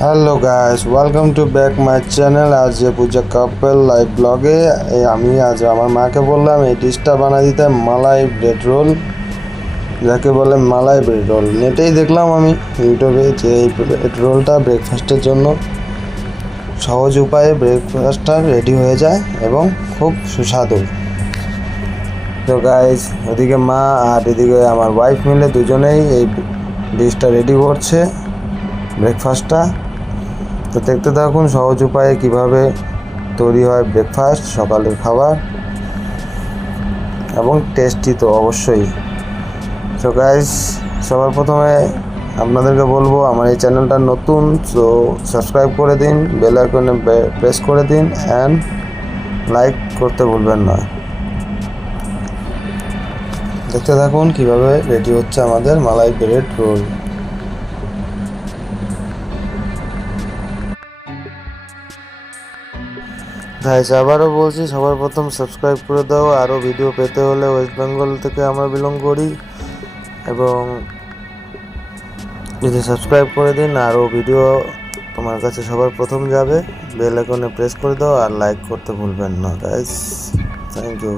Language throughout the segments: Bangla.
Hello guys, welcome to back my channel. আজ যে পূজা কাপল লাইভ ব্লগে আমি আজ আমার মাকে বললাম এই ডিশটা বানিয়ে দিতে, মালাই ব্রেড রোল, যাকে বলে মালাই ব্রেড রোল। নেটেই দেখলাম আমি ইউটিউবে যে এই ব্রেড রোলটা ব্রেকফাস্টের জন্য সহজ উপায়ে ব্রেকফাস্টটা রেডি হয়ে যায় এবং খুব সুস্বাদু। তো গাইস, ওদিকে মা আর এদিকে আমার ওয়াইফ মিলে দুজনেই এই ডিশটা রেডি করছে, ব্রেকফাস্টটা। তো দেখতে থাকুন সহজ উপায়ে কিভাবে তৈরি হয় ব্রেকফাস্ট, সকালের খাবার, এবং টেস্টি তো অবশ্যই। তো গাইস, সবার প্রথমে আপনাদেরকে বলবো আমার এই চ্যানেলটা নতুন, তো সাবস্ক্রাইব করে দিন, বেল আইকনে প্রেস করে দিন অ্যান্ড লাইক করতে ভুলবেন না। দেখতে থাকুন কিভাবে রেডি হচ্ছে আমাদের মালাই ব্রেড রোল। গাইস, আবারও বলছি, সবার প্রথম সাবস্ক্রাইব করে দাও। আরও ভিডিও পেতে হলে ওয়েস্ট বেঙ্গল থেকে আমরা বিলং করি, এবং যদি সাবস্ক্রাইব করে দিন আরও ভিডিও তোমার কাছে সবার প্রথম যাবে। বেল আইকনে প্রেস করে দাও আর লাইক করতে ভুলবেন না গাইস। Thank you.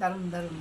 দারুণ দারুণ।